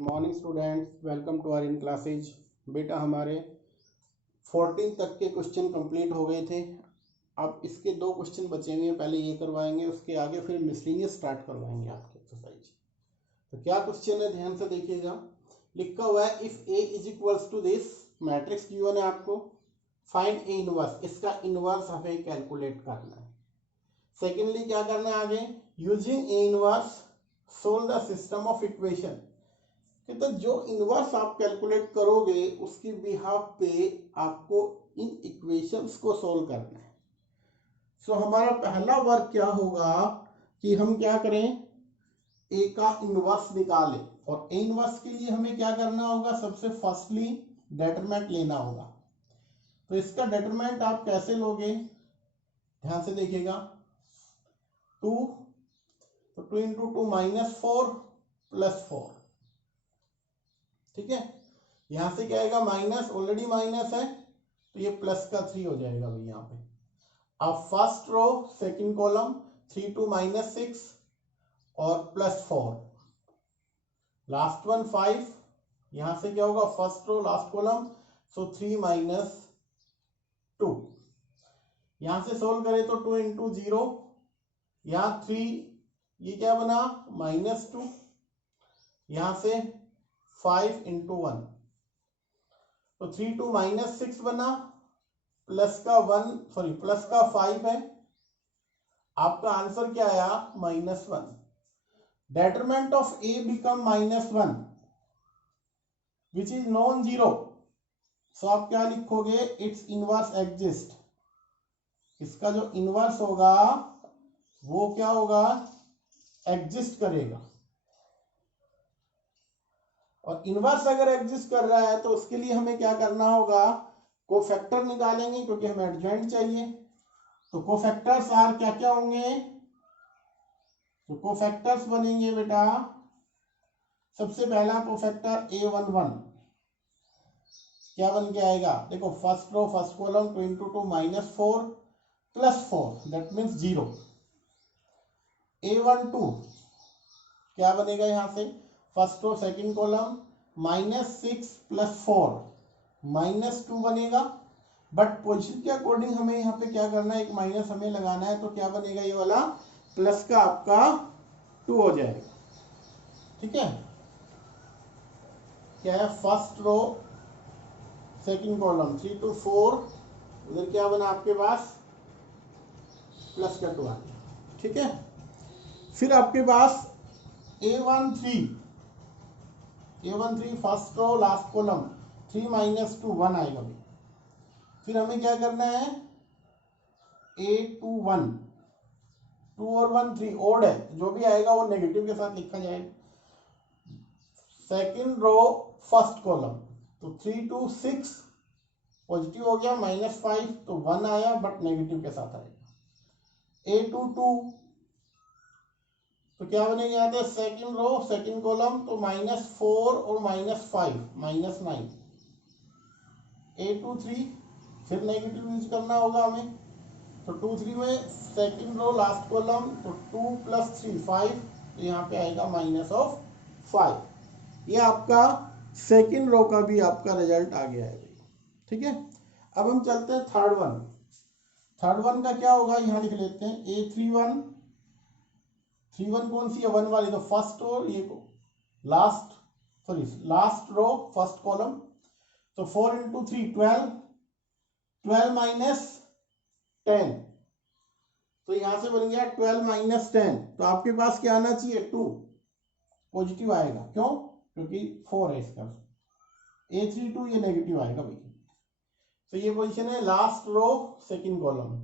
Morning students, welcome to our in classes. बेटा हमारे 14 तक के क्वेश्चन कंप्लीट हो गए थे। अब इसके 2 क्वेश्चन बचेंगे, पहले ये करवाएंगे, उसके आगे फिर मिसलिनियस स्टार्ट करवाएंगे आपके एक्सरसाइज। तो क्या क्वेश्चन है, ध्यान से देखिएगा। लिखा हुआ है if A is equals to this, matrix given है आपको, फाइंड ए इनवर्स, इसका इनवर्स हमें कैलकुलेट करना है। सेकेंडली क्या करना है आगे, using A inverse solve the system of equation. तो जो इनवर्स आप कैलकुलेट करोगे उसकी बिहाफ पे आपको इन इक्वेशंस को सोल्व करना है। सो हमारा पहला वर्क क्या होगा कि हम क्या करें, ए का इनवर्स निकालें। और ए इनवर्स के लिए हमें क्या करना होगा, सबसे फर्स्टली डेटरमिनेंट लेना होगा। तो इसका डेटरमिनेंट आप कैसे लोगे, ध्यान से देखिएगा। 2, तो 2 × 2 -4 + 4, ठीक है। यहां से क्या आएगा, माइनस, ऑलरेडी माइनस है तो ये प्लस का 3 हो जाएगा भाई यहाँ पे। अब फर्स्ट रो सेकंड कॉलम 3 2 -6 और +4, लास्ट वन 5। यहां से क्या होगा, फर्स्ट रो लास्ट कॉलम, सो 3 - 2। यहां से सोल्व करें तो 2 × 0, यहां 3, ये क्या बना -2, यहां से 5 × 1, तो 3 2 -6 बना, प्लस का 5 है। आपका आंसर क्या आया, -1। Determinant of A become -1 which is non zero. So आप क्या लिखोगे, इट्स इनवर्स एग्जिस्ट। इसका जो इनवर्स होगा वो क्या होगा, एग्जिस्ट करेगा। और इनवर्स अगर एग्जिस्ट कर रहा है तो उसके लिए हमें क्या करना होगा, कोफैक्टर निकालेंगे क्योंकि हमें एडजॉइंट चाहिए। तो कोफैक्टर्स आर क्या क्या होंगे, तो कोफैक्टर्स बनेंगे बेटा, सबसे पहला कोफैक्टर A11 क्या बन के आएगा, देखो first row first column 2 × 2 -4 + 4, that means 0। A12 क्या बनेगा, यहां से फर्स्ट रो सेकंड कॉलम -6 + 4 -2 बनेगा। बट पोजीशन के अकॉर्डिंग हमें यहाँ पे क्या करना है, एक माइनस हमें लगाना है, तो क्या बनेगा, ये वाला प्लस का आपका 2 हो जाएगा, ठीक है। क्या है, फर्स्ट रो सेकंड कॉलम 3 2 4, उधर क्या बना आपके पास, प्लस का 2 आ गया, ठीक है। फिर आपके पास A13 first row last column 3 - 2 1 आएगा भी। फिर हमें क्या करना है, A21 2 और 1 3 ओड है, जो भी आएगा वो नेगेटिव के साथ लिखा जाएगा। सेकंड रो फर्स्ट कॉलम, तो 3 2 6 पॉजिटिव हो गया, -5 तो 1 आया बट नेगेटिव के साथ आएगा। A22 तो क्या बनेगा, यहाँ पे सेकंड रो सेकंड कॉलम, तो -4 और -5 -9। A23 फिर नेगेटिव यूज करना होगा हमें, तो 2 3 में सेकंड रो लास्ट कॉलम, तो 2 + 3 5, तो यहाँ पे आएगा -5। ये आपका सेकंड रो का भी आपका रिजल्ट आ गया है, ठीक है। अब हम चलते हैं थर्ड वन का क्या होगा, यहाँ लिख लेते हैं A31 कौन सी है, 1 वाली, तो फर्स्ट रो, ये लास्ट रो फर्स्ट कॉलम, तो 4 × 3 12 -10, तो यहां से बन गया 12 - 10, तो आपके पास क्या आना चाहिए, 2 पॉजिटिव आएगा, क्यों, क्योंकि 4 है इसका। A32 ये नेगेटिव आएगा भाई। तो ये पोजीशन है लास्ट रो सेकंड कॉलम,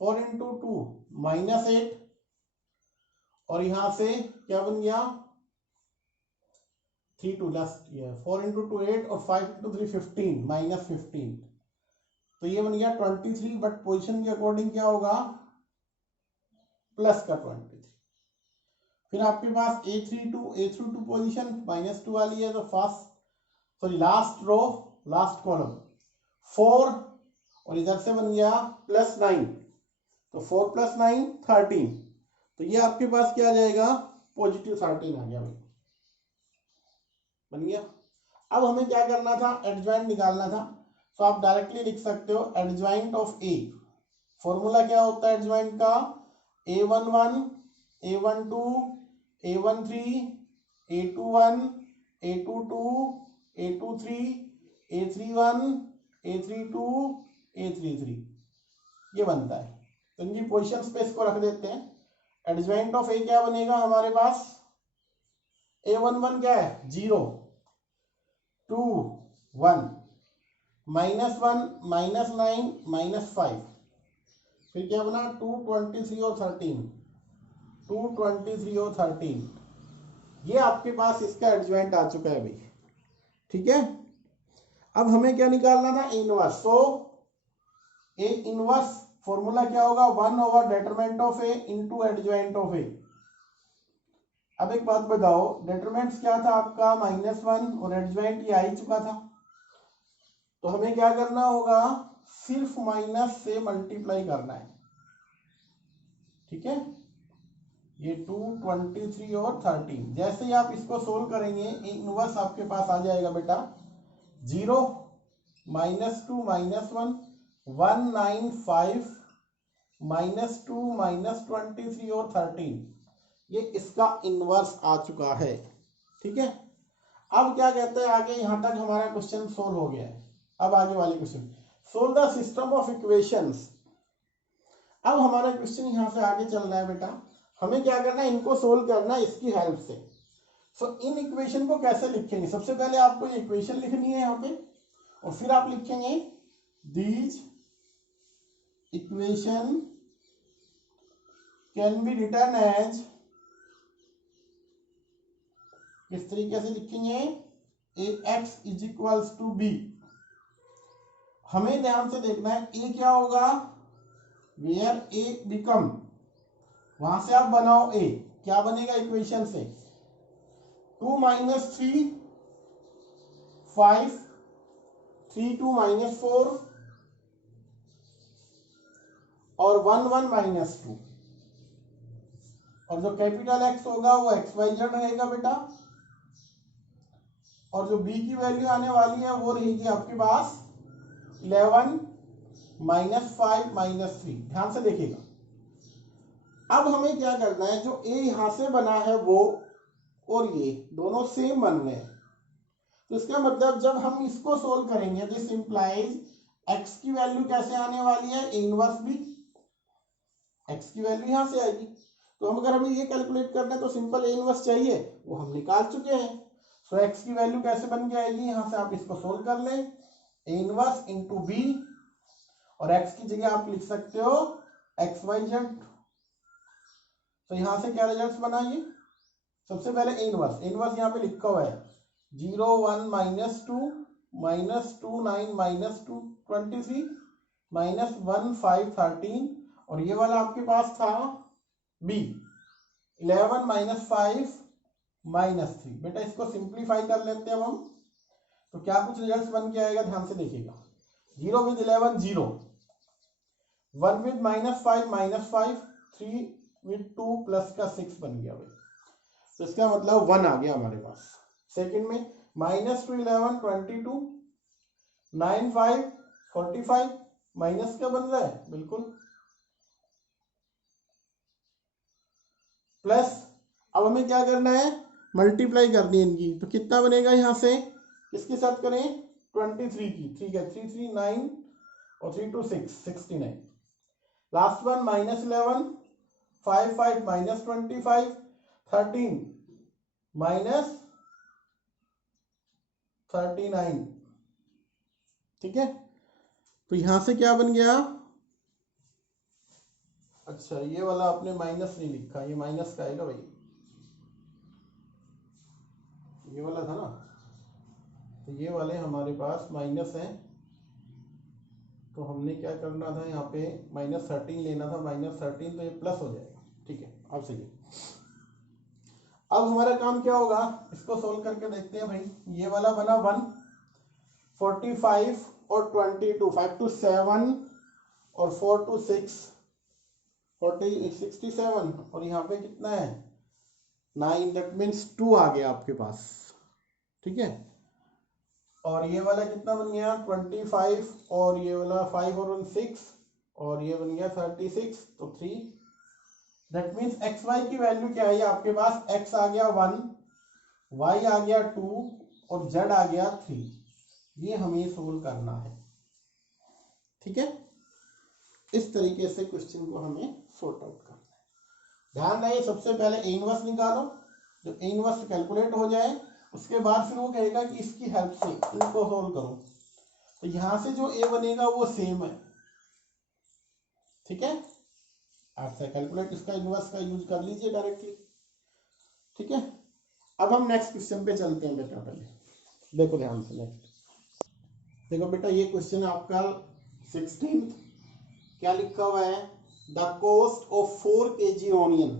4 × 2 -8, और यहां से क्या बन गया, 3 2 लास्ट, ये 4 × 2 8 और 5 × 3 15 -15, तो ये बन गया 23, बट पोजीशन के अकॉर्डिंग क्या होगा, प्लस का 23। फिर आपके पास A32 पोजीशन -2 वाली है, तो लास्ट रो लास्ट कॉलम 4, और इधर से बन गया +9, तो 4 + 9 13, तो ये आपके पास क्या आ जाएगा, +13 आ गया भाई। बन गया। अब हमें क्या करना था, एडजॉइंट निकालना था। तो आप डायरेक्टली लिख सकते हो एडजॉइंट ऑफ ए। फॉर्मूला क्या होता है एडजॉइंट का, A11 A12 A13 A21 A22 A23 A31 A32 A33 ये बनता है। तो इनकी पोजीशन स्पेस को रख देते हैं। एडजॉइंट ऑफ ए क्या बनेगा हमारे पास, A11 क्या है 0 2 1 -1 -9 -5, फिर क्या बना 2 23 और 13 2 23 और 13, ये आपके पास इसका एडजॉइंट आ चुका है भाई। ठीक है, अब हमें क्या निकालना था, inverse. So A inverse formula क्या होगा, 1 over determinant of A into adjoint of A. अब एक बात बताओ, डेटरमेंट्स क्या था आपका -1 और एडजॉइंट ये आ ही चुका था, तो हमें क्या करना होगा, सिर्फ माइनस से मल्टीप्लाई करना है। ठीक है, ये 2 23 और 13, जैसे ही आप इसको सोल्व करेंगे इनवर्स आपके पास आ जाएगा बेटा 0 -2 -1 195 -2 -23 और 13, ये इसका इनवर्स आ चुका है। ठीक है, अब क्या कहते हैं आगे, यहां तक हमारा क्वेश्चन सोल्व हो गया है। अब आगे वाले question, solve the system of equations. अब हमारा क्वेश्चन यहां से आगे चल रहा है बेटा, हमें क्या करना है, इनको सोल्व करना है इसकी हेल्प से। सो इन इक्वेशन को कैसे लिखेंगे, सबसे पहले आपको ये इक्वेशन लिखनी है यहाँ पे, और फिर आप लिखेंगे these equation can be return as, किस तरीके से लिखेंगे, ax is equals to b। हमें ध्यान से देखना है a क्या होगा, वेयर a बिकम, वहां से आप बनाओ a, क्या बनेगा इक्वेशन से 2 -3 5 3 2 -4 और 1 1 -2, और जो कैपिटल X होगा वो XYZ रहेगा बेटा, और जो b की वैल्यू आने वाली है वो रहेगी आपके पास 11 -5 -3। ध्यान से देखिएगा, अब हमें क्या करना है, जो a यहां से बना है वो और ये दोनों सेम बन रहे हैं, तो इसका मतलब जब हम इसको सोल्व करेंगे दिस इंप्लाइज x की वैल्यू कैसे आने वाली है, इनवर्स भी x की वैल्यू यहां से आएगी। तो हम अगर हमें ये कैलकुलेट करना है तो सिंपल ए इनवर्स चाहिए, वो हम निकाल चुके हैं। सो x की वैल्यू कैसे बन के आएगी, यहां से आप इसको सोल्व कर लें, ए इनवर्स इंटू बी, और x की जगह आप लिख सकते हो XYZ। तो यहां से क्या रिजल्ट बना, ये सबसे पहले ए इनवर्स यहाँ पे लिखा हुआ है 0 1 -2 -2 9 -2 23 -1 5 13, और ये वाला आपके पास था b 11 -5 -3। बेटा इसको सिंप्लीफाई कर लेते हैं हम, तो क्या कुछ रिजल्ट बन के आएगा, ध्यान से देखिएगा, 0 with 11 0, 1 with -5 -5, 3 with 2 प्लस का 6 बन गया भाई, तो इसका मतलब 1 आ गया हमारे पास। सेकंड में -2 11 22 9 5 45, माइनस का बन रहा है बिल्कुल, प्लस अब हमें क्या करना है, मल्टीप्लाई करनी है इनकी, तो कितना बनेगा यहां से, किसके साथ करें 23 की, ठीक है 3 3 9 और 3 2 6 69, लास्ट वन -11 5 5 -25 13 -39, ठीक है। तो यहां से क्या बन गया, अच्छा ये वाला आपने माइनस नहीं लिखा, ये माइनस का आएगा भाई, ये वाला था ना, तो ये वाले हमारे पास माइनस है, तो हमने क्या करना था यहाँ पे -13 लेना था, -13 तो ये प्लस हो जाएगा, ठीक है। अब सही, अब हमारा काम क्या होगा, इसको सोल्व करके देखते हैं भाई। ये वाला बना 1 45 और 22 5 to 7 और 4 to 6 67, और यहाँ पे कितना है 9, दैट मीन्स 2 आ गया आपके पास, ठीक है। और ये वाला कितना बन गया 25, और ये वाला 5 और 1 6, और ये बन गया 36, तो 3। दैट मीन्स एक्स वाई की वैल्यू क्या है आपके पास, एक्स आ गया 1, वाई आ गया 2 और जेड आ गया 3। ये हमें सोल्व करना है, ठीक है। इस तरीके से क्वेश्चन को हमें सॉर्ट आउट करना है। ध्यान रहे सबसे पहले ए इनवर्स निकालो, जब ए इनवर्स कैलकुलेट हो जाए उसके बाद फिर वो कहेगा कि इसकी हेल्प से इनको सोल्व करो, तो यहां से जो ए बनेगा वो सेम है, ठीक है। आपसे कैलकुलेट इसका इनवर्स का यूज कर लीजिए डायरेक्टली, ठीक है। अब हम नेक्स्ट क्वेश्चन पे चलते हैं बेटा। पहले देखो ध्यान से, नेक्स्ट देखो बेटा, ये क्वेश्चन आपका 16 क्या लिखा हुआ है, the cost of 4 kg onion,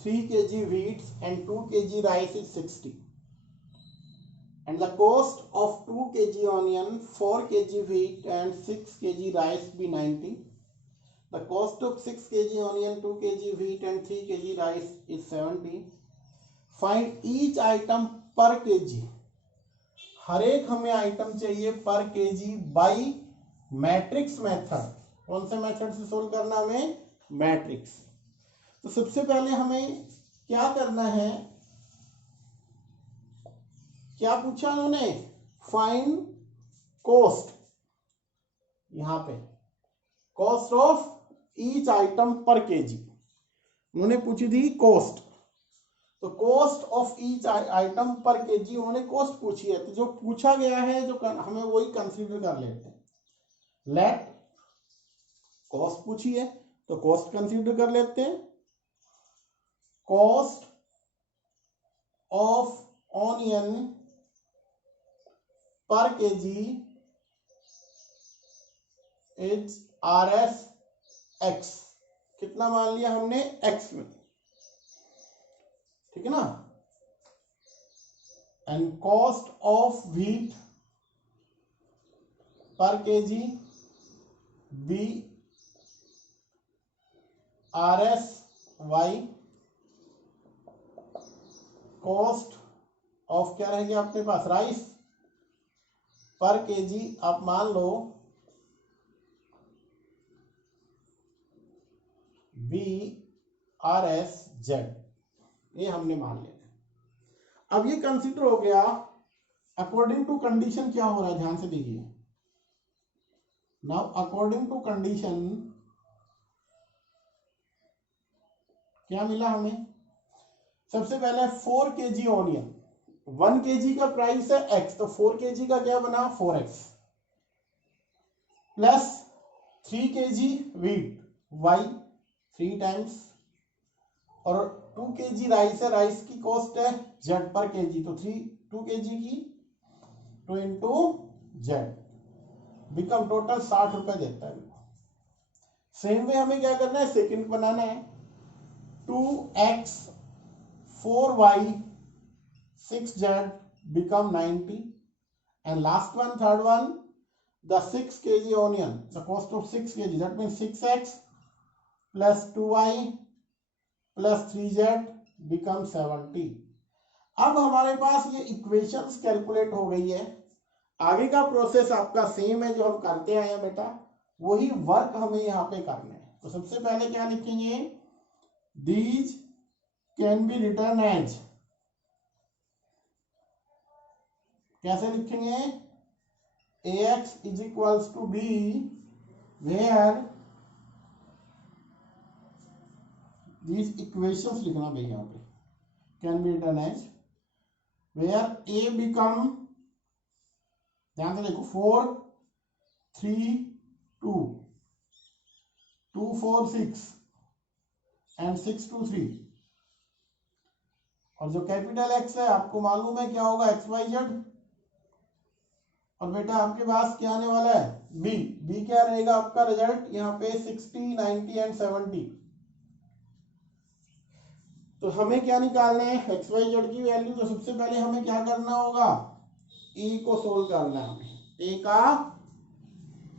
3 kg wheat and 2 kg rice is 60, and the cost of 2 kg onion, 4 kg wheat and 6 kg rice be 90. The cost of 6 kg onion, 2 kg wheat and 3 kg rice is 70. Find each item per kg. हर एक हमें item चाहिए पर KG by matrix method. कौन से method से solve करना हमें, matrix. तो सबसे पहले हमें क्या करना है, क्या पूछा उन्होंने, फाइंड कॉस्ट, यहां पे कॉस्ट ऑफ ईच आइटम पर केजी उन्होंने पूछी थी कॉस्ट। तो कॉस्ट ऑफ ईच आइटम पर केजी उन्होंने कॉस्ट पूछी है, तो जो पूछा गया है जो हमें वही कंसीडर कर लेते हैं। लेट कॉस्ट पूछी है तो कॉस्ट कंसीडर कर लेते हैं। कॉस्ट ऑफ ऑनियन पर केजी इज RS X, कितना मान लिया हमने, X में, ठीक है ना। And cost of wheat per kg be RS Y, cost of क्या रहेगी अपने पास, राइस पर केजी आप मान लो BRS Z, ये हमने मान लिया। अब ये कंसीडर हो गया अकॉर्डिंग टू कंडीशन। क्या हो रहा है ध्यान से देखिए, नाउ अकॉर्डिंग टू कंडीशन क्या मिला हमें, सबसे पहले 4 kg ऑनियन, 1 kg का प्राइस है X, तो 4 kg का क्या बना 4X, plus 3 kg wheat Y 3 times, और 2 kg राइस है, राइस की कॉस्ट है Z पर केजी, तो 2 kg की 2 इंटू Z बिकम टोटल 60 रुपए देता है। सेम वे हमें क्या करना है, सेकंड बनाना है, 2X 4Y 6Z become 90, and last one, third one, the 6 kg onion, the cost of 6 kg, that means 6X plus 2Y plus 3Z become 70। अब हमारे पास ये इक्वेशंस कैलकुलेट हो गई है। आगे का प्रोसेस आपका सेम है जो हम करते आए हैं बेटा, वही वर्क हमें यहाँ पे करना है। तो सबसे पहले क्या लिखेंगे, these can be return as, कैसे लिखेंगे, AX is equals to B where these equations लिखना भाई यहाँ पे, can be return as where A become, ध्यान से देखो, 4 3 2 2 4 6 एंड 6 2 3, और जो कैपिटल X है आपको मालूम है क्या होगा, XYZ, और बेटा आपके पास क्या आने वाला है, B क्या रहेगा आपका रिजल्ट यहाँ पे 60 90 एंड 70। तो हमें क्या निकालना है, XYZ की वैल्यू। तो सबसे पहले हमें क्या करना होगा, E को सोल्व करना है हमें, A का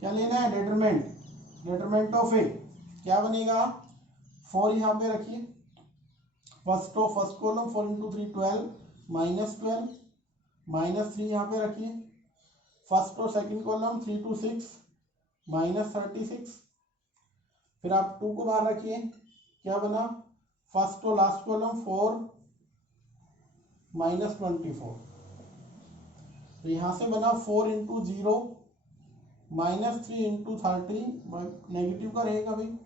क्या लेना है, डिटरमिनेंट ऑफ A क्या बनेगा, 4 यहाँ पे रखिए, फर्स्ट कॉलम 4 इंटू 3 12 -12, -3 यहाँ पे रखिए, फर्स्ट और सेकंड कॉलम 3 to 6 -36, फिर आप 2 को बाहर रखिए, क्या बना, फर्स्ट और लास्ट कॉलम 4 -24, तो यहाँ से बना 4 इंटू 0 -3 इंटू 30, नेगेटिव का रहेगा भाई,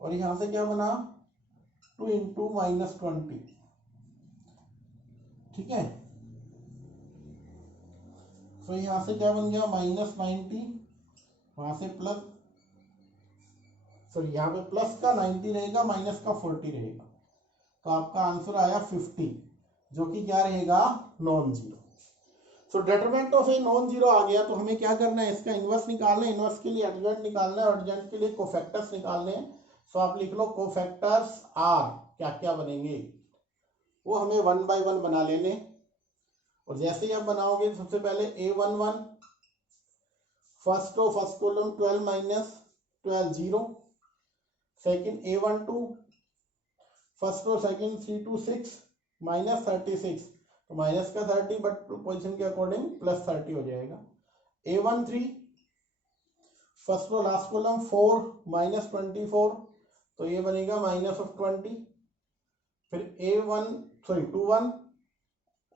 और यहाँ से क्या बना 2 इंटू -20, ठीक है। तो यहाँ से क्या बन गया -90, वहां से प्लस, सॉरी यहाँ पे प्लस का 90 रहेगा, माइनस का 40 रहेगा, तो आपका आंसर आया 50, जो कि क्या रहेगा, non zero. So determinant of A non zero आ गया, तो हमें क्या करना है, इसका इनवर्स निकालना है, इनवर्स के लिए एडजेंट निकालना है, एडजेंट के लिए कोफैक्टर्स निकालने हैं। सो आप लिख लो कोफैक्टर्स आर, क्या क्या बनेंगे वो हमें 1 by 1 बना लेने, और जैसे ही आप बनाओगे सबसे पहले A11 first row first column 12 -12 0, second A12 first row second 3 to 6 -36, तो माइनस का 30 बट पोजीशन के अकॉर्डिंग +30 हो जाएगा। A13 first row last column 4 -24, तो ये बनेगा -20, फिर A21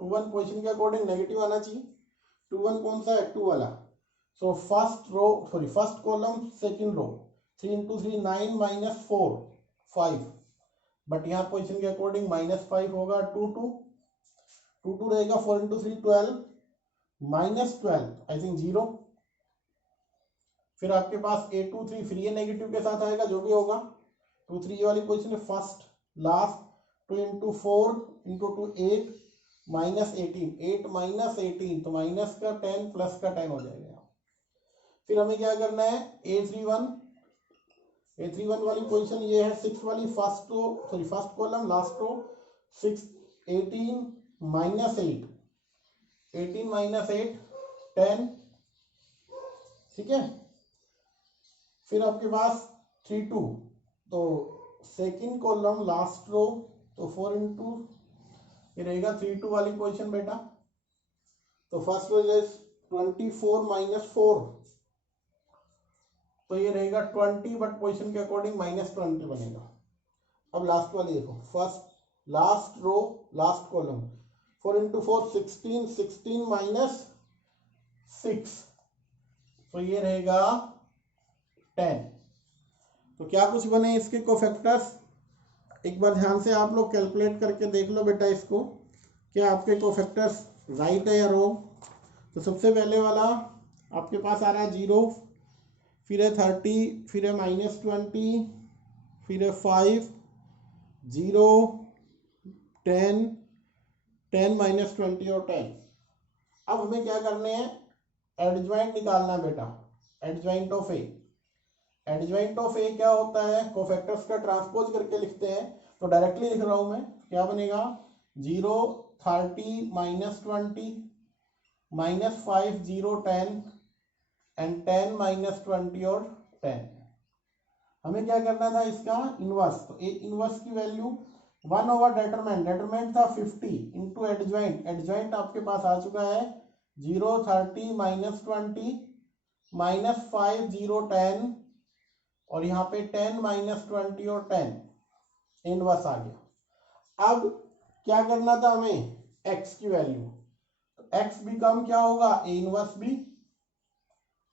पोजीशन के अकॉर्डिंग नेगेटिव आना चाहिए, 21 कौन सा है, 2 वाला, so first column second row 3 into 3 9 -4 5, but यहाँ पोजीशन के अकॉर्डिंग -5 होगा, 2 रहेगा, 4 into 3 12 -12 आई थिंक 0, फिर आपके पास A23 फिर ये नेगेटिव के साथ आएगा, जो भी होगा 2 3 ये वाली पोजीशन है, फर्स्ट लास्ट 2 into 4 into 2 8 -18, 8 -18, तो माइनस का 10 प्लस का 10 हो जाएगा। फिर हमें क्या करना है, A31 वाली पोजीशन ये है, 6 वाली फर्स्ट कॉलम लास्ट रो 6 18 -8 10, ठीक है। फिर आपके पास 3 2, तो सेकंड कॉलम लास्ट रो, तो 4 इंटू ये रहेगा 3 2 वाली पोजीशन बेटा, तो फर्स्ट रो 24 -4, तो ये रहेगा 20, बट पोजीशन के अकॉर्डिंग -20 बनेगा। अब लास्ट वाली देखो, first last row last column 4 into 4 16 16 -6, तो ये रहेगा 10, तो क्या कुछ बने इसके कोफैक्टर्स, एक बार ध्यान से आप लोग कैलकुलेट करके देख लो बेटा इसको, क्या आपके कोफैक्टर्स राइट है या रॉन्ग। तो सबसे पहले वाला आपके पास आ रहा है 0, फिर है 30, फिर है -20, फिर है 5 0 10 10 -20 और 10। अब हमें क्या करने हैं, एडज्वाइंट निकालना है बेटा, adjoint of A. Adjoint of A क्या होता है, कोफैक्टर्स का ट्रांसपोज करके लिखते हैं, तो डायरेक्टली लिख रहा हूं मैं, क्या बनेगा 0 30 -20 -5 0 10 एंड 10 -20 और 10। हमें क्या करना था इसका इनवर्स, तो ए इनवर्स की वैल्यू 1 ओवर डेटरमेंट था 50 इंटू एडज्वाइंट, एडज्वाइंट आपके पास आ चुका है 0 30 -20 -5 0 10, और यहाँ पे 10 -20 और 10, इनवर्स आ गया। अब क्या करना था हमें, x की वैल्यू, तो x बिकम क्या होगा, ए इनवर्स बी,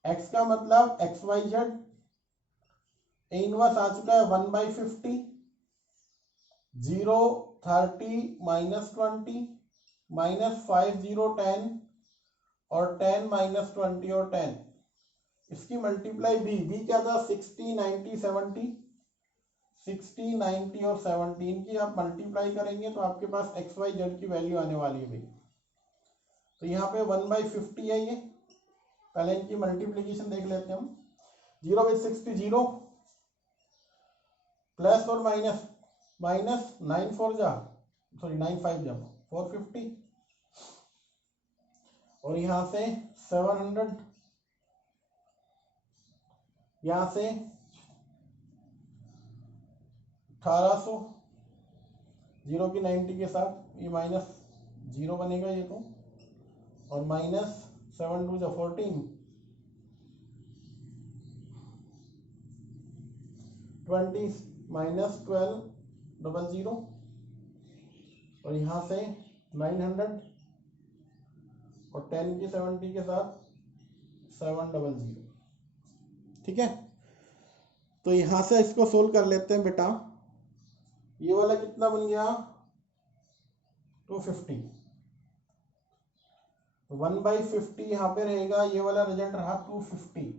x का मतलब XYZ, ए इनवर्स आ चुका है 1/50, 0 30 -20 -5 0 10 और 10 -20 और 10, इसकी मल्टीप्लाई बी क्या था 60 90 70, 60 90 और 17 की आप मल्टीप्लाई करेंगे तो आपके पास XYZ की वैल्यू आने वाली है भाई। तो यहाँ पे 1/50 है, ये पहले इनकी मल्टीप्लीकेशन देख लेते हैं हम, 0 with 60 0, प्लस और माइनस 9 4 जा, सॉरी 9 5 जा 450, और यहाँ से 700, यहाँ से 1800, 0 की 90 के साथ ये -0 बनेगा ये, तो और माइनस 7 2 जा 14, 20 माइनस 12 00, और यहाँ से 900 और 10 की 70 के साथ 700। ठीक है, तो यहाँ से इसको सोल्व कर लेते हैं बेटा। ये वाला कितना बन गया 250, 1/50 यहाँ पे रहेगा, ये वाला रिजल्ट रहा 250।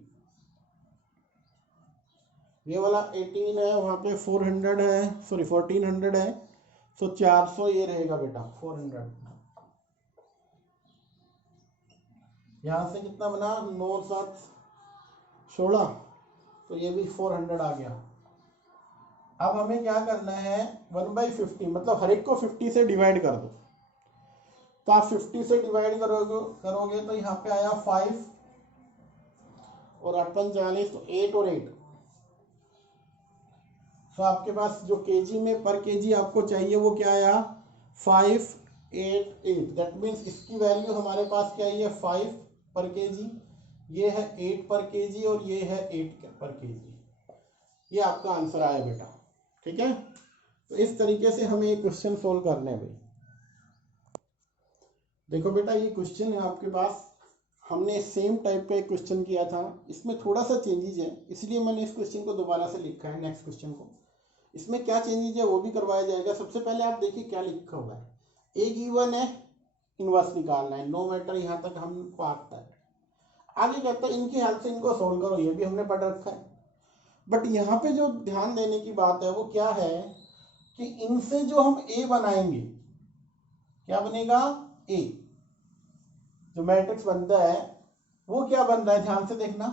ये वाला 18 है, वहाँ पे 400 है, सॉरी 1400 है, तो 400 ये रहेगा बेटा 400। यहाँ से कितना बना 9 7 16, तो ये भी 400 आ गया। अब हमें क्या करना है 1/50, मतलब हर एक को 50 से डिवाइड कर दो। तो आप 50 से डिवाइड करोगे तो यहाँ पे आया 5 और 8 45, तो 8 और 8। तो आपके पास जो केजी में पर केजी आपको चाहिए वो क्या आया 588। दैट मीन्स इसकी वैल्यू हमारे पास क्या है 5 पर केजी, ये है 8 पर केजी और ये है 8 पर केजी। ये आपका आंसर आया बेटा। ठीक है, तो इस तरीके से हमें ये क्वेश्चन सोल्व करने हैं भाई। देखो बेटा ये क्वेश्चन है आपके पास, हमने सेम टाइप का एक क्वेश्चन किया था, इसमें थोड़ा सा चेंजेस है, इसलिए मैंने इस क्वेश्चन को दोबारा से लिखा है नेक्स्ट क्वेश्चन को। इसमें क्या चेंजेस है वो भी करवाया जाएगा। सबसे पहले आप देखिए क्या लिखा हुआ है, ए गिवन है, इनवर्स निकालना है, नो मैटर, यहाँ तक हमको आता है। आगे कहता है इनकी हेल्प से इनको सोल्व करो, ये भी हमने पढ़ रखा है। बट यहाँ पे जो ध्यान देने की बात है वो क्या है कि इनसे जो हम ए बनाएंगे, क्या बनेगा ए, जो मैट्रिक्स बनता है वो क्या बन रहा है, ध्यान से देखना,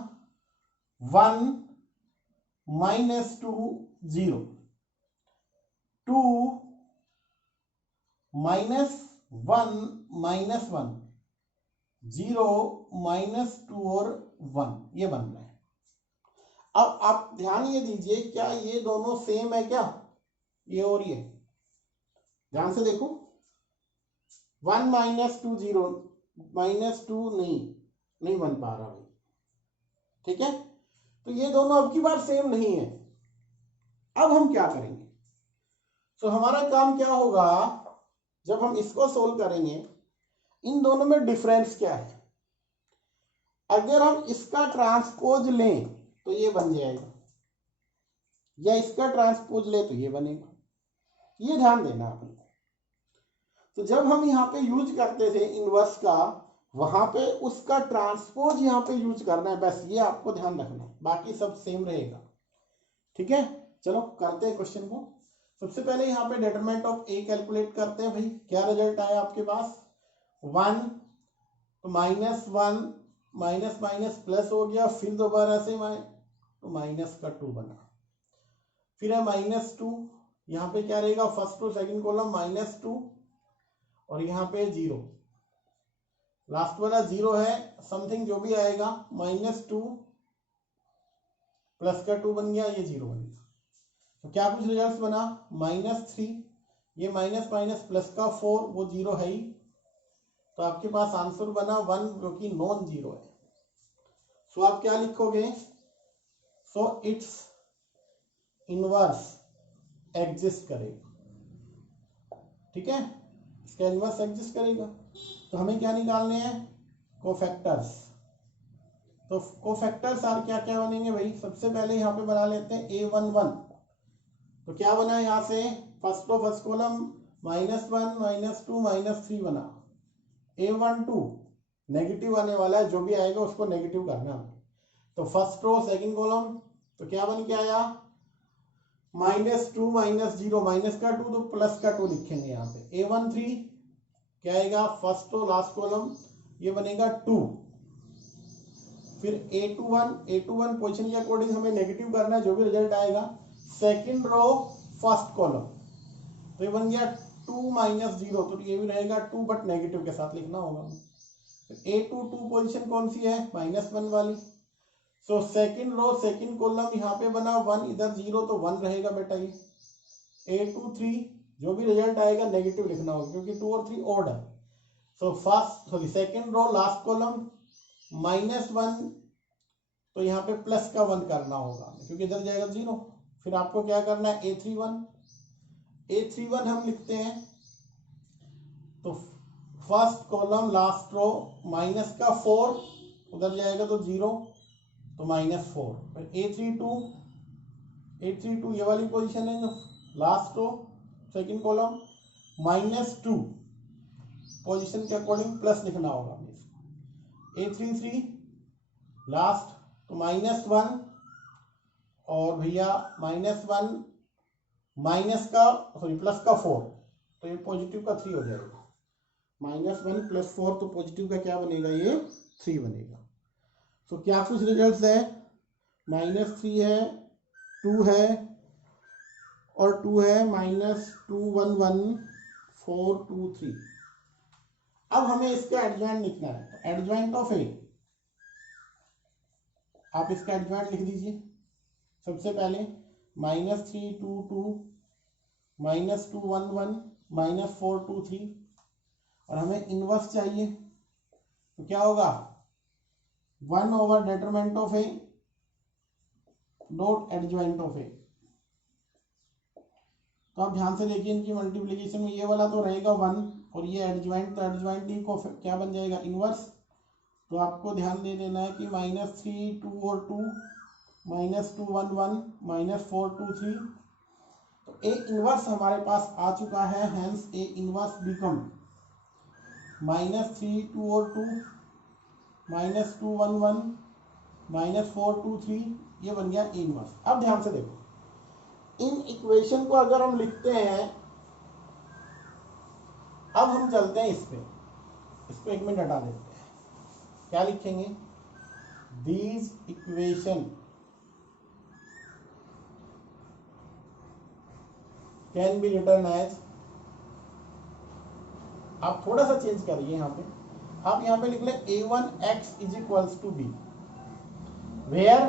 1 -2 0, 2 -1 -1, 0 -2 और 1, ये बन रहा है। अब आप ध्यान ये दीजिए, क्या ये दोनों सेम है क्या, ये और ये, ध्यान से देखो, 1 -2 0 -2 नहीं बन पा रहा भाई। ठीक है, तो ये दोनों अब की बार सेम नहीं है। अब हम क्या करेंगे, तो हमारा काम क्या होगा, जब हम इसको सोल्व करेंगे, इन दोनों में डिफरेंस क्या है। अगर हम इसका ट्रांसपोज लें तो ये बन जाएगा, या इसका ट्रांसपोज ले तो ये बनेगा। ये ध्यान देना आपने। तो जब हम यहाँ पे यूज करते थे इनवर्स का, वहां पे उसका ट्रांसपोज यहाँ पे यूज करना है, बस ये आपको ध्यान रखना है, बाकी सब सेम रहेगा। ठीक है, चलो करते हैं क्वेश्चन को। सबसे पहले यहाँ पे डिटरमिनेंट ऑफ ए कैलकुलेट करते हैं भाई। क्या रिजल्ट आया आपके पास 1, तो -1 माइनस माइनस प्लस हो गया, फिर दोबारा से तो माइनस का 2 बना, फिर है -2, यहाँ पे क्या रहेगा फर्स्ट टू सेकंड कॉलम -2, और यहाँ पे 0, लास्ट वाला 0 है, समथिंग जो भी आएगा, -2 प्लस का 2 बन गया, ये 0 बन गया। तो क्या कुछ रिजल्ट बना -3, ये माइनस माइनस प्लस का 4, वो 0 है ही, तो आपके पास आंसर बना 1, जो कि नॉन 0 है। सो आप क्या लिखोगे, सो इट्स इनवर्स एग्जिस्ट करेगा। ठीक है, इसका इनवर्स एग्जिस्ट करेगा। तो हमें क्या निकालने हैं, कोफैक्टर्स। तो कोफैक्टर्स आर क्या क्या बनेंगे भाई, सबसे पहले यहाँ पे बना लेते हैं A11। तो क्या बना यहाँ से, फर्स्ट रो फर्स्ट कॉलम -1 -2 -3 बना। A12 नेगेटिव आने वाला है, जो भी आएगा उसको नेगेटिव करना है। तो फर्स्ट रो सेकंड कॉलम, तो क्या बन के आया -2 -0, माइनस का 2 तो प्लस का 2 लिखेंगे यहाँ पे। A13 क्या आएगा, फर्स्ट रो लास्ट कॉलम, ये बनेगा 2। फिर A21 पोजीशन के अकॉर्डिंग हमें नेगेटिव करना है, जो भी रिजल्ट आएगा। सेकंड रो फर्स्ट कॉलम, तो ये बन गया 2 -0, तो ये भी रहेगा 2 बट नेगेटिव के साथ लिखना होगा। A22 पोजीशन कौन सी है, -1 वाली। So second row second column यहाँ पे बना 1, इधर 0, तो 1 रहेगा बेटा ये। A23 जो भी रिजल्ट आएगा नेगेटिव लिखना होगा, क्योंकि 2 और 3 ऑड है। So second row last column -1, तो यहाँ पे प्लस का 1 करना होगा क्योंकि इधर जाएगा 0। फिर आपको क्या करना है, A31 हम लिखते हैं, तो first column last row minus का 4, उधर जाएगा तो 0, तो -4। फिर A32 ये वाली पोजीशन है जो last row second column -2 position के अकॉर्डिंग प्लस लिखना होगा। A33 लास्ट तो -1, और भैया -1 प्लस का 4, तो ये पॉजिटिव का 3 हो जाएगा। -1 + 4 तो पॉजिटिव का क्या बनेगा, ये 3 बनेगा। तो क्या कुछ रिजल्ट्स है, -3 है, 2 है और 2 है, -2 1 1 4 2 3। अब हमें इसका एडजॉइंट लिखना है, एडजॉइंट ऑफ ए, आप इसका एडजॉइंट लिख दीजिए। सबसे पहले -3 2 2, -2 1 1, -4 2 3, और हमें इनवर्स चाहिए, तो क्या होगा 1 / determinant of A dot adjoint of A. तो आप ध्यान से देखिए, इनकी मल्टीप्लिकेशन में ये वाला तो रहेगा 1 और ये एडजॉइंट, तो एडजॉइंट ही को क्या बन जाएगा, इनवर्स। तो आपको ध्यान दे देना है कि -3 2 और 2, -2 1 1, -4 2 3, तो ए इनवर्स हमारे पास आ चुका है। हेंस ए इनवर्स बिकम -3 2 और 2, -2 1 1, -4 2 3, ये बन गया ए इनवर्स। अब ध्यान से देखो, इन इक्वेशन को अगर हम लिखते हैं, अब हम चलते हैं इसको 1 मिनट हटा देते हैं। क्या लिखेंगे, these equation can be return as, आप थोड़ा सा चेंज करिए यहाँ पे, आप यहाँ पे लिख लें a1x = b, वेयर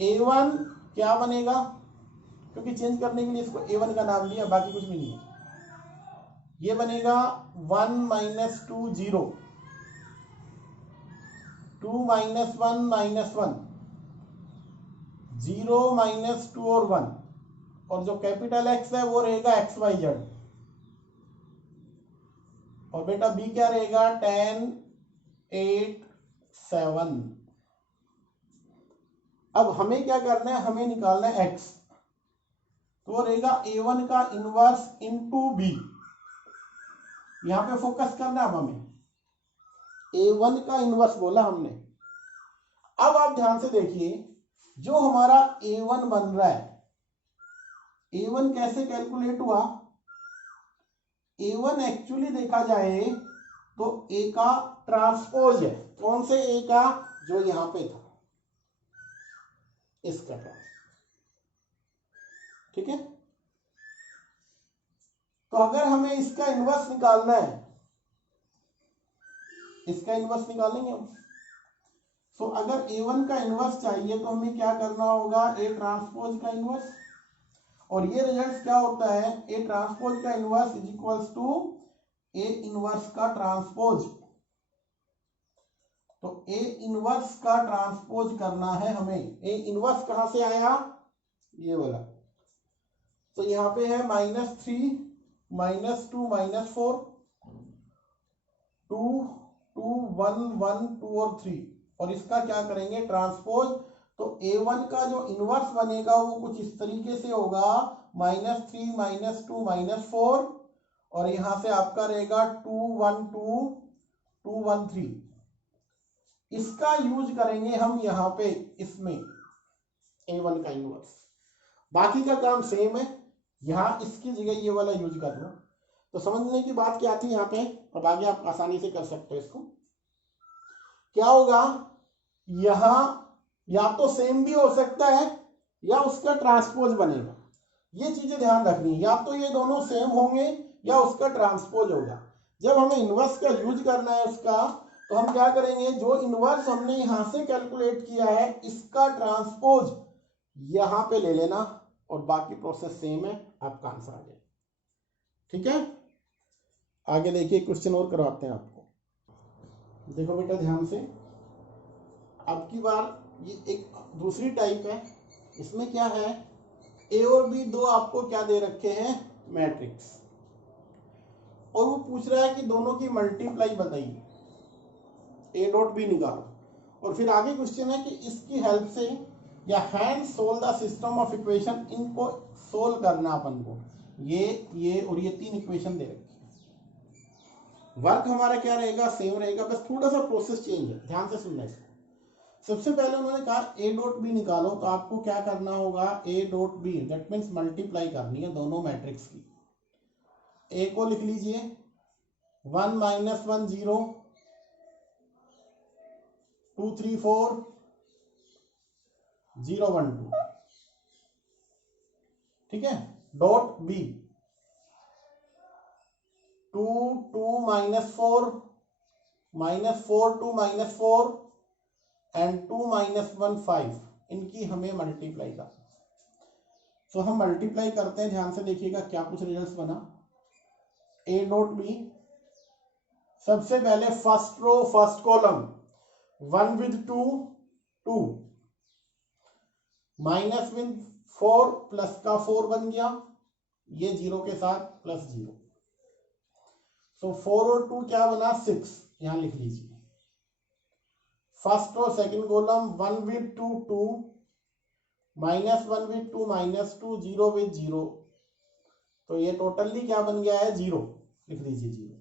a1 क्या बनेगा, क्योंकि चेंज करने के लिए इसको a1 का नाम दिया, बाकी कुछ भी नहीं है। ये बनेगा 1 - 2 0, 2 - 1 -1, 0 - 2 और 1, और जो कैपिटल X है वो रहेगा XYZ, और बेटा B क्या रहेगा 10 8 7। अब हमें क्या करना है, हमें निकालना है X, तो वो रहेगा A1 का इनवर्स इनटू B। यहां पे फोकस करना है, अब हमें A1 का इनवर्स बोला हमने। अब आप ध्यान से देखिए, जो हमारा A1 बन रहा है, A1 कैसे कैलकुलेट हुआ, A1 एक्चुअली देखा जाए तो A का ट्रांसपोज है। कौन से A का, जो यहां पे था, इसका ट्रांसपोज, ठीक है। तो अगर हमें इसका इनवर्स निकालना है, इसका इनवर्स निकालेंगे हम। तो अगर A1 का इनवर्स चाहिए तो हमें क्या करना होगा, A ट्रांसपोज का इनवर्स, और ये रिजल्ट क्या होता है, A ट्रांसपोज का इनवर्स = A इनवर्स का ट्रांसपोज। तो A इनवर्स का ट्रांसपोज करना है हमें। A इनवर्स कहां से आया, ये वाला, तो यहां पे है -3 -2 -4 2 2 1 1 2 और 3, और इसका क्या करेंगे, ट्रांसपोज। तो A1 का जो इनवर्स बनेगा वो कुछ इस तरीके से होगा, -3 -2 -4, और यहां से आपका रहेगा 2 1 2 2 1 3। इसका यूज करेंगे हम यहाँ पे, इसमें A1 का इनवर्स। बाकी का काम सेम है, यहाँ इसकी जगह ये वाला यूज कर लो। तो समझने की बात क्या थी यहाँ पे, अब आगे आप आसानी से कर सकते हो इसको। क्या होगा, यहां या तो सेम भी हो सकता है या उसका ट्रांसपोज बनेगा। ये चीजें ध्यान रखनी है, या तो ये दोनों सेम होंगे या उसका ट्रांसपोज होगा। जब हमें इनवर्स का यूज करना है उसका, तो हम क्या करेंगे, जो इनवर्स हमने यहां से कैलकुलेट किया है, इसका ट्रांसपोज यहां पे ले लेना, और बाकी प्रोसेस सेम है, आपका आंसर आ जाए। ठीक है। आगे देखिए क्वेश्चन और करवाते हैं आपको। देखो बेटा ध्यान से, अब की बार ये एक दूसरी टाइप है। इसमें क्या है, ए और बी दो आपको क्या दे रखे हैं, मैट्रिक्स, और वो पूछ रहा है कि दोनों की मल्टीप्लाई बताइए, ए डॉट बी निकालो। और फिर आगे क्वेश्चन है कि इसकी हेल्प से या hand solve the system of equation, इनको सोल्व करना अपन को। ये और ये तीन इक्वेशन दे रखी है। वर्क हमारा क्या रहेगा, सेम रहेगा, बस थोड़ा सा प्रोसेस चेंज है, ध्यान से सुनना इसको। सबसे पहले उन्होंने कहा ए डॉट बी निकालो, तो आपको क्या करना होगा, A dot B that means multiply करनी है दोनों मैट्रिक्स की। ए को लिख लीजिए 1 - 1 0 2 3 4 0 1 2, ठीक है। डॉट बी 2 2 -4 -4 2 -4 एंड 2 -1 5, इनकी हमें मल्टीप्लाई करना। तो हम मल्टीप्लाई करते हैं, ध्यान से देखिएगा क्या कुछ रिजल्ट बना। ए डॉट बी, सबसे पहले first row first column 1 with 2 2 minus with 4 plus का 4 बन गया, ये 0 के साथ प्लस 0, सो 4 और 2 क्या बना 6, यहां लिख लीजिए। फर्स्ट और second column 1 with 2 2 minus 1 with 2 -2 0 with 0, तो ये टोटली क्या बन गया है 0, लिख लीजिए 0।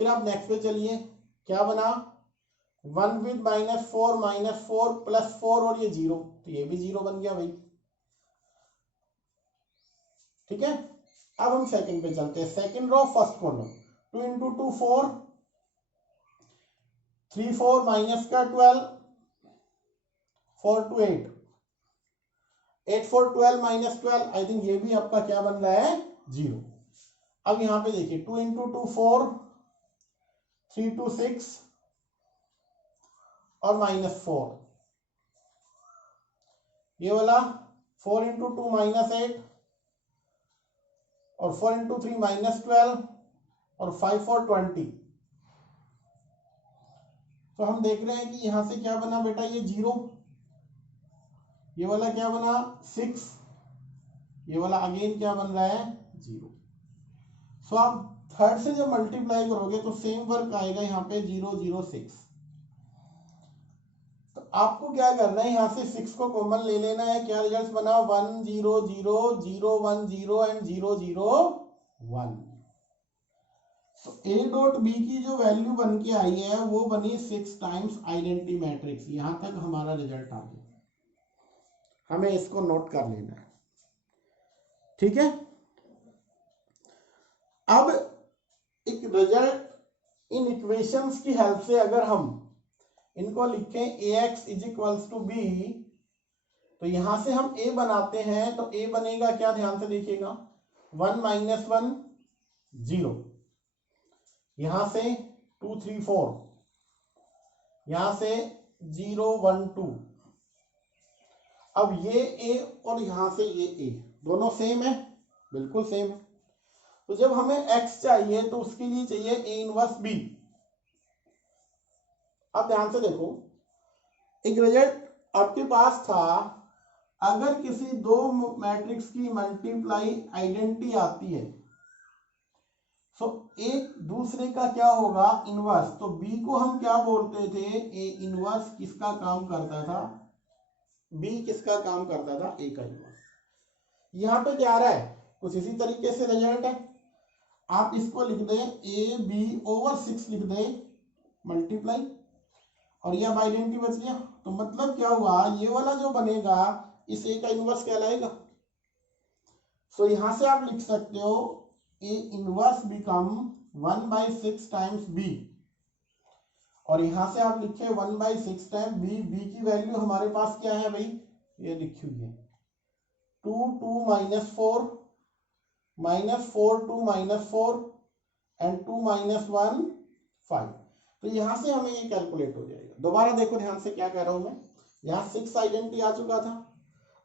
फिर आप नेक्स्ट पे चलिए, क्या बना 1 with -4 प्लस 4 और ये 0, तो ये भी 0 बन गया भाई, ठीक है। अब हम सेकंड पे चलते हैं, second row first column 2 × 2 4 3 4 minus का 12 4 2 8 8 4 12 -12, आई थिंक ये भी आपका क्या बन रहा है 0। अब यहां पे देखिए 2 × 2 4 3 2 6 और -4, ये वाला 4 × 2 -8 और 4 × 3 -12 और 5 4 20। तो हम देख रहे हैं कि यहां से क्या बना बेटा, ये 0, ये वाला क्या बना 6, ये वाला अगेन क्या बन रहा है 0। सो आप थर्ड से जब मल्टीप्लाई करोगे तो सेम वर्क आएगा यहाँ पे 0 0 6। तो आपको क्या करना है, यहाँ से 6 को कॉमन ले लेना है, क्या रिजल्ट बना 1 0 0 0 1 0 एंड 0 0 1। तो ए डॉट बी की जो वैल्यू बन के आई है वो बनी 6 टाइम्स आइडेंटिटी मैट्रिक्स। यहां तक हमारा रिजल्ट आ गया, हमें इसको नोट कर लेना है, ठीक है। अब एक रिजल्ट इन इक्वेशंस की हेल्प से अगर हम इनको लिखें ax = b, तो यहां से हम a बनाते हैं, तो a बनेगा क्या, ध्यान से देखिएगा 1 - 1 0, यहां से 2 3 4, यहां से 0 1 2। अब ये a और यहां से ये a दोनों सेम है, बिल्कुल सेम है। तो जब हमें x चाहिए तो उसके लिए चाहिए a इनवर्स b। अब ध्यान से देखो, एक रिजल्ट आपके पास था, अगर किसी दो मैट्रिक्स की मल्टीप्लाई आइडेंटिटी आती है तो एक दूसरे का क्या होगा इनवर्स। तो b को हम क्या बोलते थे, a इनवर्स किसका काम करता था, b किसका काम करता था, a का इनवर्स। यहां पे क्या आ रहा है, कुछ इसी तरीके से रिजल्ट है, आप इसको लिख दें ab/6 लिख दें मल्टीप्लाई, और ये अब आइडेंटिटी बच गया। तो मतलब क्या हुआ, ये वाला जो बनेगा इस a का इनवर्स कहलाएगा। सो यहां से आप लिख सकते हो a inverse become 1/6 times b, और यहां से आप लिखे 1/6 टाइम b। b की वैल्यू हमारे पास क्या है भाई, ये लिखी हुई है 2 2 -4 -4 2 -4 एंड 2 -1 5। तो यहां से हमें ये कैलकुलेट हो जाएगा। दोबारा देखो ध्यान से क्या कह रहा हूं मैं, यहां 6 आइडेंटिटी आ चुका था,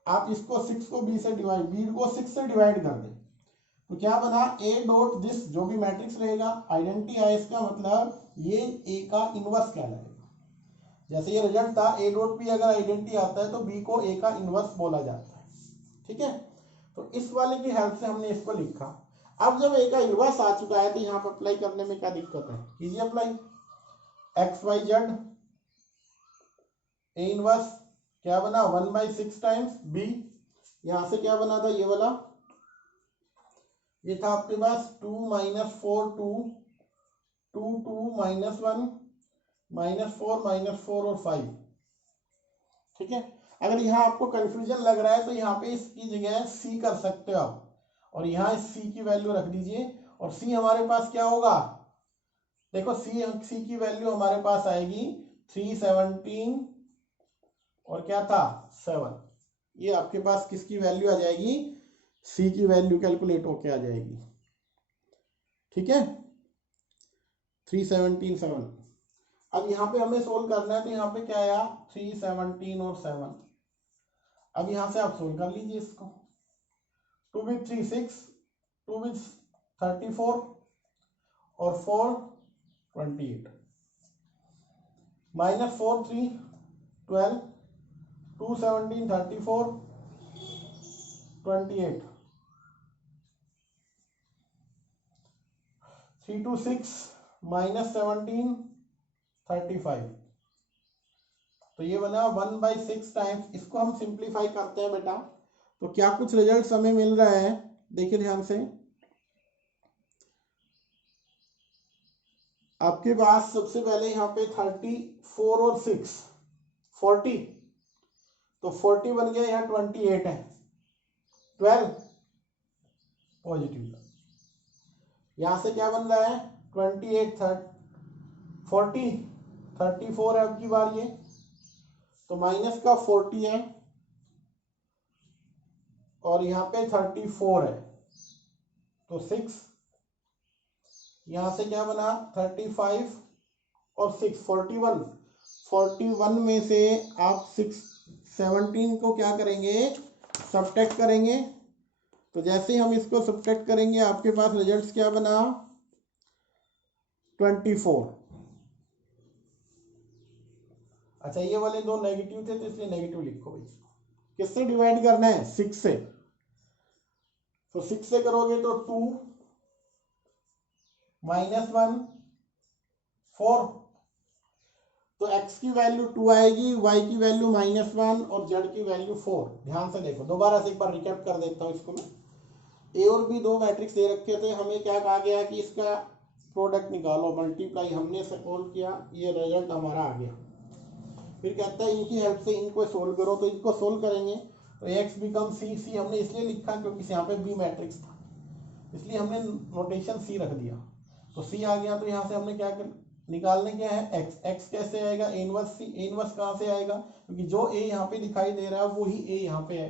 आप इसको 6 को b से डिवाइड, b को 6 से डिवाइड कर दें, तो क्या बना, ए डॉट दिस, जो भी मैट्रिक्स रहेगा आइडेंटिटी है इसका मतलब ये ए का इनवर्स कहलाएगा। जैसे ये रिजल्ट था, ए डॉट बी अगर आइडेंटिटी आता है तो बी को ए का इनवर्स बोला जाता है। ठीक है, तो इस वाले की हेल्प से हमने इसको लिखा। अब जब ए का इनवर्स आ चुका है तो यहाँ पर अप्लाई करने में क्या दिक्कत है, कीजिए apply. X Y Z A inverse क्या बना 1/6 टाइम्स बी, यहां से क्या बना था ये वाला, ये था आपके पास 2 - 4 2 2 2 -1 -4 -4 और 5। ठीक है, अगर यहाँ आपको कंफ्यूजन लग रहा है तो यहाँ पे इसकी जगह सी कर सकते हो आप, और यहाँ इस सी की वैल्यू रख दीजिए। और सी हमारे पास क्या होगा, देखो सी की वैल्यू हमारे पास आएगी 317 और क्या था 7। ये आपके पास किसकी वैल्यू आ जाएगी, सी की वैल्यू कैलकुलेट होके आ जाएगी। ठीक है, 317 7। अब यहाँ पे हमें सोल्व करना है तो यहाँ पे क्या आया 317 और 7। अब यहाँ से आप सोल्व कर लीजिए इसको। 2 with 3 6, 2 with 34 और 4 28, -4 3 12, 2 17 34 28, 3 2 6 -17 35। तो ये बना 1/6 टाइम्स। इसको हम सिंप्लीफाई करते हैं बेटा, तो क्या कुछ रिजल्ट हमें मिल रहा है, देखिए ध्यान से। आपके पास सबसे पहले यहाँ पे 34 और 6 40, तो 40 बन गया, यहाँ 28 है, 12 पॉजिटिव। यहां से क्या बन रहा है 28 40 34 है अब की बार ये, तो माइनस का 40 है और यहाँ पे 34 है, तो 6। यहां से क्या बना 35 और 6 41 में से आप 17 को क्या करेंगे, सब्ट्रैक्ट करेंगे। तो जैसे हम इसको सब्ट्रैक्ट करेंगे आपके पास रिजल्ट्स क्या बना 24। अच्छा, ये वाले दो नेगेटिव थे तो इसलिए नेगेटिव लिखो भाई। किससे डिवाइड करना है 6 से, तो 6 से करोगे तो 2 -1 4, तो x की वैल्यू 2 आएगी, y की वैल्यू -1 और z की वैल्यू 4। ध्यान से देखो, दोबारा से एक बार रिकैप कर देता हूँ इसको मैं। ए और बी दो मैट्रिक्स दे रखे थे, हमें क्या कहा गया कि इसका प्रोडक्ट निकालो, मल्टीप्लाई हमने सोल्व किया, ये रिजल्ट हमारा आ गया। फिर कहता है इनकी हेल्प से इनको सोल्व करो, तो इनको सोल्व करेंगे तो एक्स बिकम सी। सी हमने इसलिए लिखा क्योंकि यहाँ पे बी मैट्रिक्स था, इसलिए हमने नोटेशन सी रख दिया। तो सी आ गया, तो यहाँ से हमने क्या निकालने क्या है एक्स। एक्स कैसे आएगा A inverse C. A inverse कहाँ से आएगा, क्योंकि जो ए यहाँ पे दिखाई दे रहा है वो ही ए यहाँ पे है,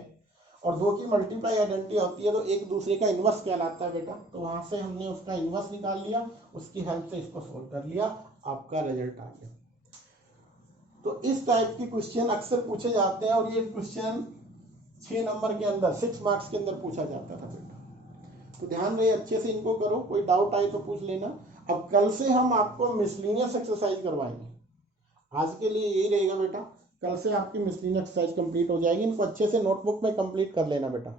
और दो की मल्टीप्लाई आइडेंटिटी होती है तो एक दूसरे का इनवर्स कहलाता है बेटा। तो वहां से हमने उसका इनवर्स निकाल लिया, उसकी हेल्प से इसको सोल्व कर लिया, आपका रिजल्ट आ गया। तो इस टाइप के क्वेश्चन अक्सर पूछे जाते हैं, और ये क्वेश्चन 6 नंबर के अंदर 6 मार्क्स के अंदर पूछा जाता था बेटा। तो ध्यान रहे, अच्छे से इनको करो, कोई डाउट आए तो पूछ लेना। अब कल से हम आपको मिसलिनियस एक्सरसाइज करवाएंगे। आज के लिए यही रहेगा बेटा, कल से आपकी मिसलिनियस एक्सरसाइज कंप्लीट हो जाएगी। इनको अच्छे से नोटबुक में कंप्लीट कर लेना बेटा।